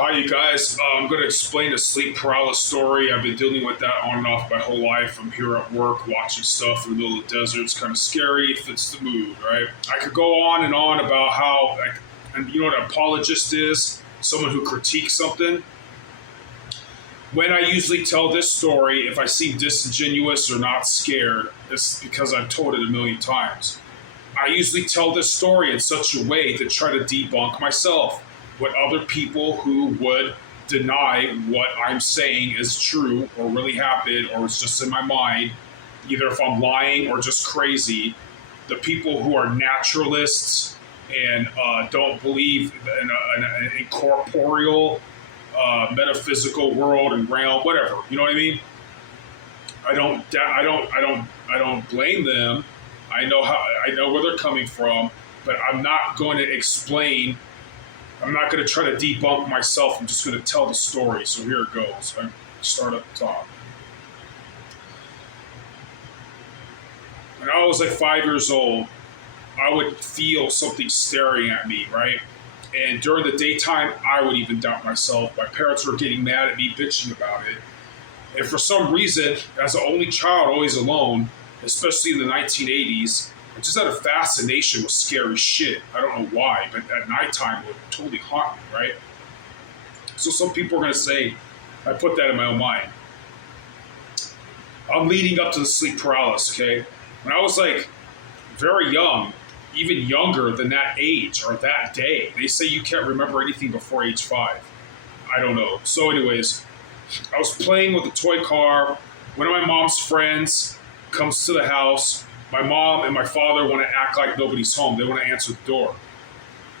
Hi, you guys. I'm going to explain a sleep paralysis story. I've been dealing with that on and off my whole life. I'm here at work watching stuff in the middle of the desert. It's kind of scary if it's the mood, right? I could go on and on about how, and you know what an apologist is? Someone who critiques something. When I usually tell this story, if I seem disingenuous or not scared, it's because I've told it a million times. I usually tell this story in such a way to try to debunk myself, what other people who would deny what I'm saying is true or really happened or it's just in my mind, either if I'm lying or just crazy. The people who are naturalists and don't believe in an incorporeal metaphysical world and realm, whatever. You know what I mean? I don't blame them. I know where they're coming from, but I'm not going to explain. I'm not going to try to debunk myself. I'm just going to tell the story. So here it goes. I start at the top. When I was like 5 years old, I would feel something staring at me, right? And during the daytime, I would even doubt myself. My parents were getting mad at me, bitching about it. And for some reason, as the only child, always alone, especially in the 1980s, I just had a fascination with scary shit. I don't know why, but at nighttime it would totally haunt me, right? So some people are going to say, I put that in my own mind. I'm leading up to the sleep paralysis, okay? When I was like very young, even younger than that age or that day, they say you can't remember anything before age 5. I don't know. So anyways, I was playing with a toy car. One of my mom's friends comes to the house. My mom and my father want to act like nobody's home. They want to answer the door.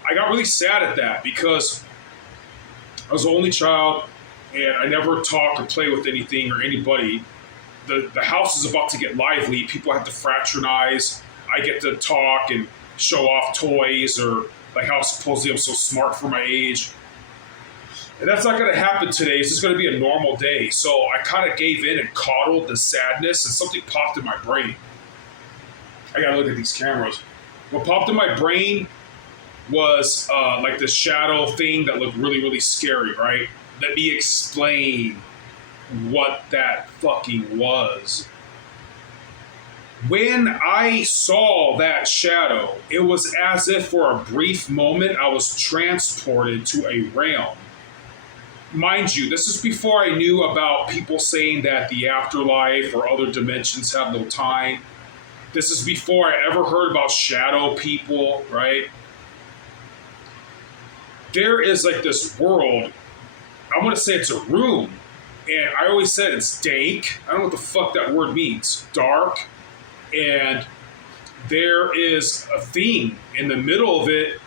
I got really sad at that because I was the only child and I never talked or play with anything or anybody. The house is about to get lively. People have to fraternize. I get to talk and show off toys or like how supposedly I'm so smart for my age. And that's not going to happen today. It's just going to be a normal day. So I kind of gave in and coddled the sadness and something popped in my brain. I got to look at these cameras. What popped in my brain was like this shadow thing that looked really, really scary, right? Let me explain what that fucking was. When I saw that shadow, it was as if for a brief moment I was transported to a realm. Mind you, this is before I knew about people saying that the afterlife or other dimensions have no time. This is before I ever heard about shadow people, right? There is like this world, I want to say it's a room, and I always said it's dank. I don't know what the fuck that word means. Dark. And there is a thing in the middle of it.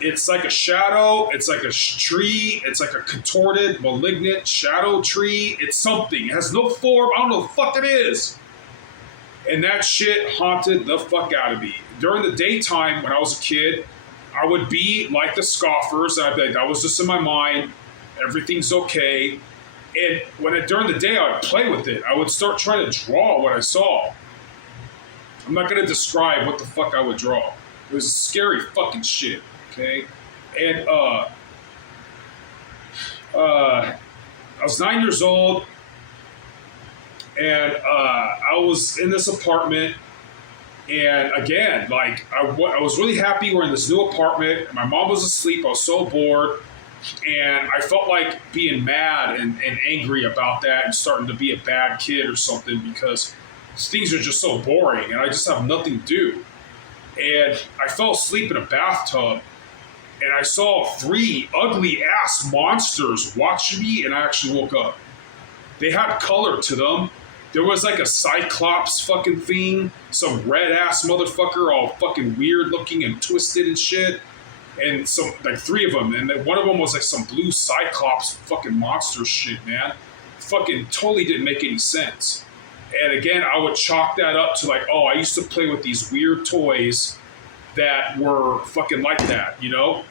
It's like a shadow. It's like a tree. It's like a contorted, malignant shadow tree. It's something. It has no form. I don't know what the fuck it is. And that shit haunted the fuck out of me. During the daytime, when I was a kid, I would be like the scoffers. I'd be like, that was just in my mind. Everything's okay. And during the day, I would play with it. I would start trying to draw what I saw. I'm not going to describe what the fuck I would draw. It was scary fucking shit, okay? And I was 9 years old, and I was in this apartment, and again, like, I was really happy we're in this new apartment. My mom was asleep. I was so bored, and I felt like being mad and angry about that and starting to be a bad kid or something because things are just so boring, and I just have nothing to do. And I fell asleep in a bathtub, and I saw 3 ugly-ass monsters watching me, and I actually woke up. They had color to them. There was like a cyclops fucking thing, some red-ass motherfucker, all fucking weird-looking and twisted and shit, and some, like 3 of them, and then one of them was like some blue cyclops fucking monster shit, man. Fucking totally didn't make any sense. And again, I would chalk that up to like, oh, I used to play with these weird toys that were fucking like that, you know?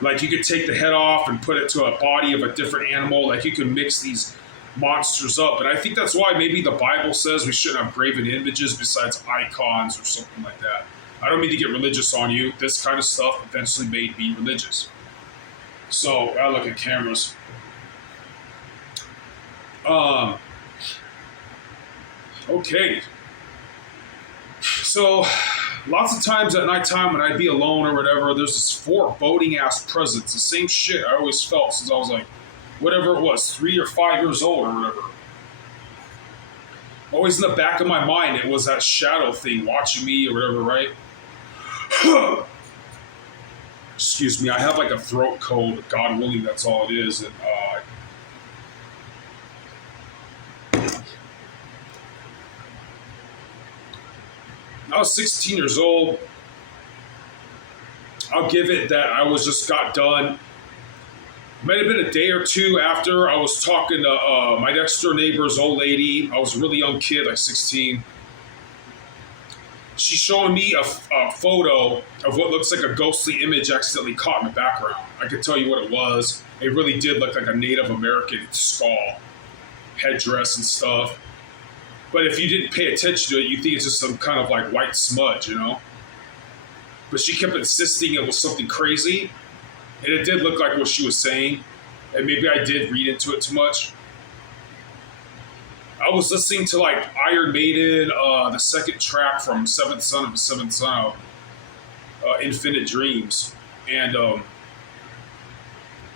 Like you could take the head off and put it to a body of a different animal. Like you could mix these monsters up. And I think that's why maybe the Bible says we shouldn't have graven images besides icons or something like that. I don't mean to get religious on you. This kind of stuff eventually made me religious. So I look at cameras. Um, okay. So lots of times at nighttime when I'd be alone or whatever, there's this foreboding ass presence. The same shit I always felt since I was like, whatever it was, 3 or 5 years old or whatever. Always in the back of my mind, it was that shadow thing watching me or whatever, right? Excuse me, I have like a throat cold. God willing, that's all it is. And I was 16 years old. I'll give it that I was just got done. Might have been a day or two after I was talking to my next door neighbor's old lady. I was a really young kid, like 16. She's showing me a photo of what looks like a ghostly image accidentally caught in the background. I could tell you what it was. It really did look like a Native American skull, headdress and stuff. But if you didn't pay attention to it, you think it's just some kind of like white smudge, you know? But she kept insisting it was something crazy. And it did look like what she was saying. And maybe I did read into it too much. I was listening to like Iron Maiden, the second track from Seventh Son of the Seventh Son, Infinite Dreams. And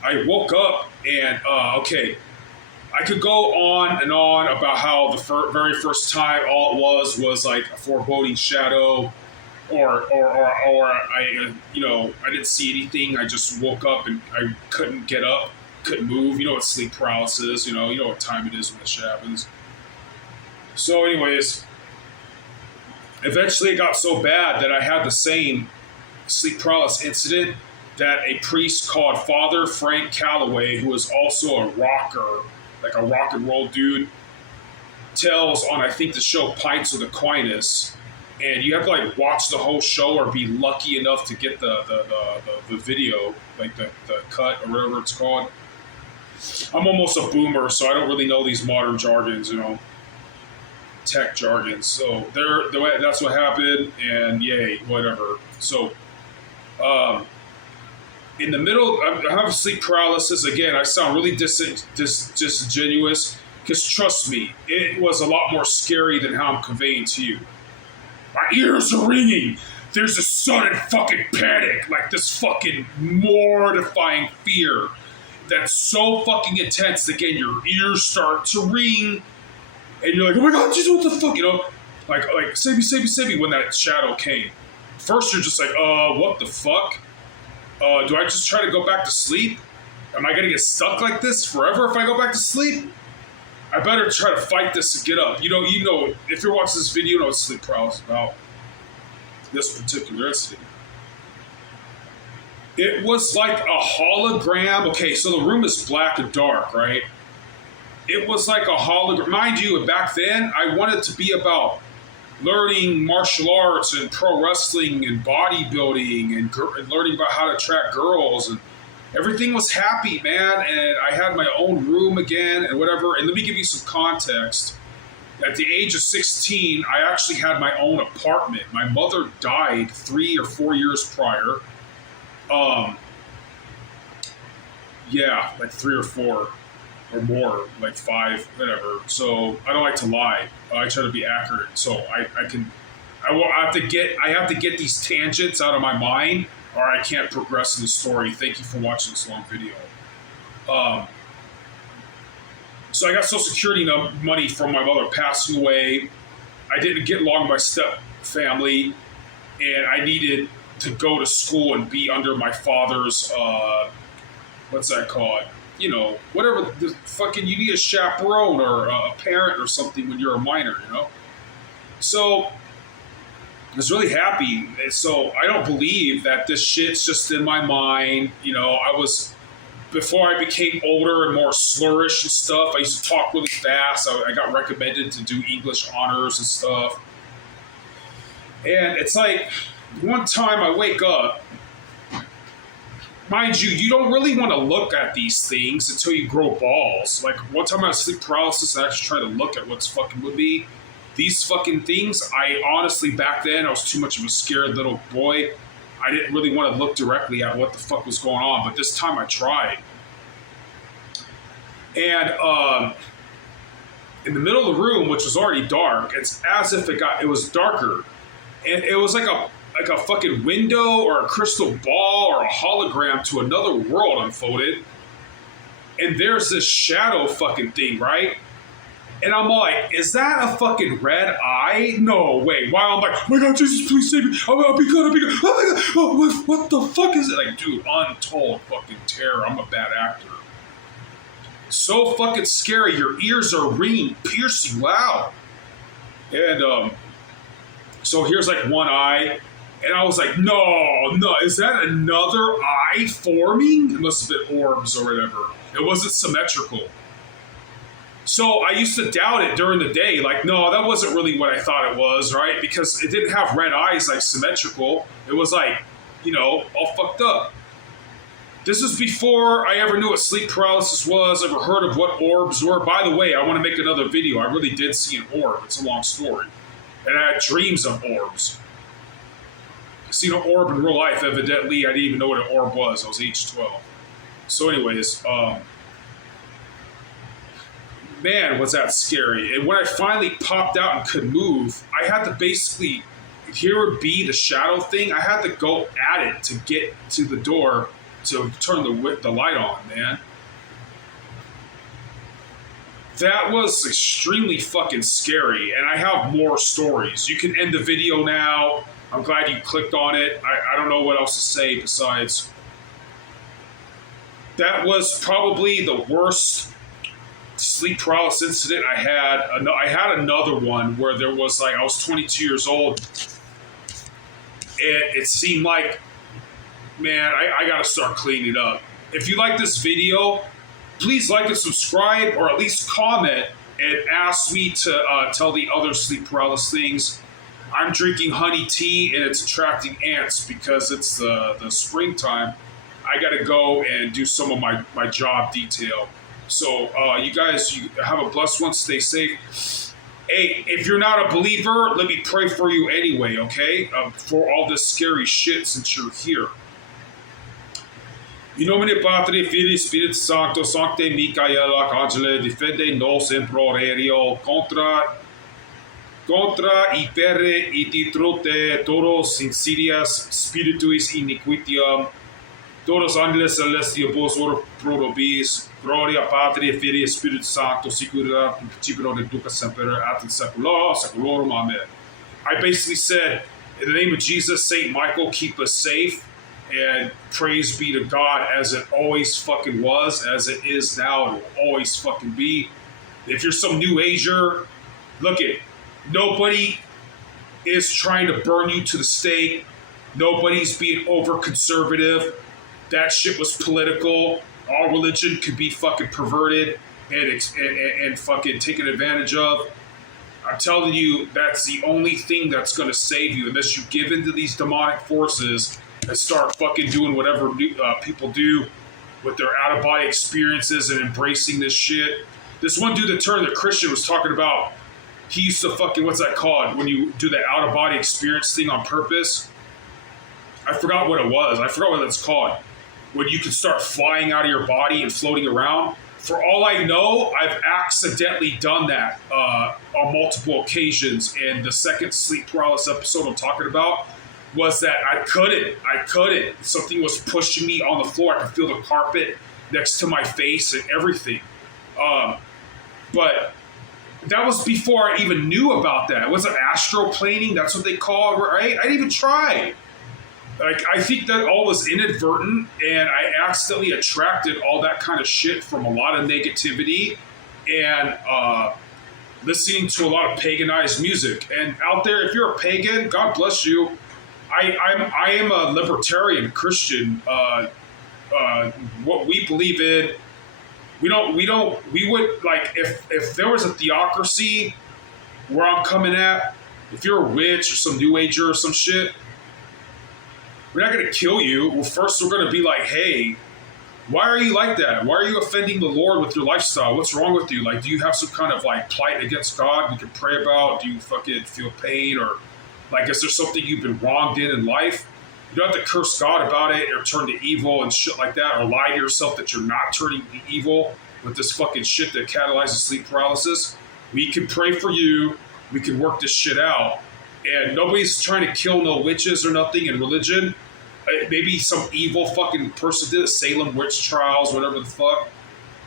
I woke up and, okay, I could go on and on about how the very first time all it was like a foreboding shadow, or I, I didn't see anything. I just woke up and I couldn't get up, couldn't move. You know what sleep paralysis? You know what time it is when this shit happens. So, anyways, eventually it got so bad that I had the same sleep paralysis incident that a priest called Father Frank Calloway, who is also a rocker, like a rock and roll dude, tells on, I think, the show Pints of Aquinas. And you have to like watch the whole show or be lucky enough to get the video, like the cut or whatever it's called. I'm almost a boomer, so I don't really know these modern jargons, tech jargons. So that's what happened, and yay, whatever. So in the middle, I have sleep paralysis. Again, I sound really disingenuous, because trust me, it was a lot more scary than how I'm conveying to you. My ears are ringing. There's a sudden fucking panic, like this fucking mortifying fear that's so fucking intense that, again, your ears start to ring, and you're like, oh my god, Jesus, what the fuck, like save me when that shadow came. First, you're just like, what the fuck? Do I just try to go back to sleep? Am I gonna get stuck like this forever if I go back to sleep? I better try to fight this and get up. You know, if you're watching this video, you know what sleep paralysis is about. This particular incident. It was like a hologram. Okay, so the room is black and dark, right? It was like a hologram. Mind you, back then, I wanted to be about learning martial arts and pro wrestling and bodybuilding and learning about how to attract girls, and everything was happy, man. And I had my own room again and whatever. And let me give you some context. At the age of 16, I actually had my own apartment. My mother died 3 or 4 years prior. Yeah, like 3 or 4 or more, like 5, whatever. So I don't like to lie. I try to be accurate. So I have to get these tangents out of my mind, or I can't progress in the story. Thank you for watching this long video. So I got Social Security money from my mother passing away. I didn't get along with my step family, and I needed to go to school and be under my father's, what's that called? Whatever the fucking, you need a chaperone or a parent or something when you're a minor, So I was really happy. And so I don't believe that this shit's just in my mind. Before I became older and more slurish and stuff, I used to talk really fast. I got recommended to do English honors and stuff. And it's like, one time I wake up, mind you, you don't really want to look at these things until you grow balls. Like, one time I had sleep paralysis, I actually tried to look at what's fucking with me. These fucking things, I honestly, back then, I was too much of a scared little boy. I didn't really want to look directly at what the fuck was going on, but this time I tried. And in the middle of the room, which was already dark, it's as if it was darker. And it was like a fucking window or a crystal ball or a hologram to another world unfolded. And there's this shadow fucking thing, right? And I'm like, is that a fucking red eye? No way. While I'm like, oh my God, Jesus, please save me. I'll be good, I'll be good. Oh my God, oh, what the fuck is it? Like, dude, untold fucking terror. I'm a bad actor. So fucking scary. Your ears are ringing, piercing loud. And so here's like one eye. And I was like, no, is that another eye forming? It must have been orbs or whatever. It wasn't symmetrical. So I used to doubt it during the day. Like, no, that wasn't really what I thought it was, right? Because it didn't have red eyes like symmetrical. It was like, all fucked up. This is before I ever knew what sleep paralysis was, ever heard of what orbs were. By the way, I want to make another video. I really did see an orb. It's a long story. And I had dreams of orbs. Seen an orb in real life, evidently. I didn't even know what an orb was. I was age 12. So anyways, man, was that scary. And when I finally popped out and could move, I had to basically, here would be the shadow thing. I had to go at it to get to the door to turn the light on, man. That was extremely fucking scary. And I have more stories. You can end the video now. I'm glad you clicked on it. I don't know what else to say besides that was probably the worst sleep paralysis incident I had. I had another one where there was I was 22 years old. It seemed like, man, I got to start cleaning it up. If you like this video, please like and subscribe, or at least comment and ask me to tell the other sleep paralysis things. I'm drinking honey tea and it's attracting ants because it's the springtime. I got to go and do some of my job detail. So you guys, you have a blessed one. Stay safe. Hey, if you're not a believer, let me pray for you anyway, okay? For all this scary shit since you're here. In nomine Patri, Filii, Spiritus Sancto, Sancte Michael, Arcangele, defende nos in prorerio contra ipere ititrute todos insidias spirituis iniquitiam, todos angeles celestiibus or probis, gloria Patri, Filii, Spiritus Sancto, sicura in principio et duca semper et in saecula saeculorum. Amen. I basically said, in the name of Jesus, Saint Michael, keep us safe, and praise be to God, as it always fucking was, as it is now, it will always fucking be. If you're some new ager, look it. Nobody is trying to burn you to the stake. Nobody's being over conservative. That shit was political. All religion could be fucking perverted and fucking taken advantage of. I'm telling you, that's the only thing that's going to save you, unless you give into these demonic forces and start fucking doing whatever people do with their out-of-body experiences and embracing this shit. This one dude that turned the Christian was talking about, he used to fucking, what's that called? When you do that out-of-body experience thing on purpose? I forgot what it was. I forgot what it's called. When you can start flying out of your body and floating around. For all I know, I've accidentally done that on multiple occasions. And the second sleep paralysis episode I'm talking about was that I couldn't. Something was pushing me on the floor. I could feel the carpet next to my face and everything. But that was before I even knew about that. It wasn't astroplaning. That's what they call it, right? I didn't even try. Like, I think that all was inadvertent, and I accidentally attracted all that kind of shit from a lot of negativity and listening to a lot of paganized music. And out there, if you're a pagan, God bless you. I am a libertarian Christian. What we believe in, we would, like, if there was a theocracy where I'm coming at, if you're a witch or some new ager or some shit, we're not going to kill you. Well, first we're going to be like, hey, why are you like that? Why are you offending the Lord with your lifestyle? What's wrong with you? Like, do you have some kind of like plight against God we can pray about? Do you fucking feel pain, or like, is there something you've been wronged in life? You don't have to curse God about it or turn to evil and shit like that, or lie to yourself that you're not turning evil with this fucking shit that catalyzes sleep paralysis. We can pray for you. We can work this shit out. And nobody's trying to kill no witches or nothing in religion. Maybe some evil fucking person did it, Salem witch trials, whatever the fuck.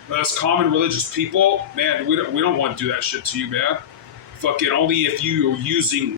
But as common religious people, man, we don't want to do that shit to you, man. Fucking only if you are using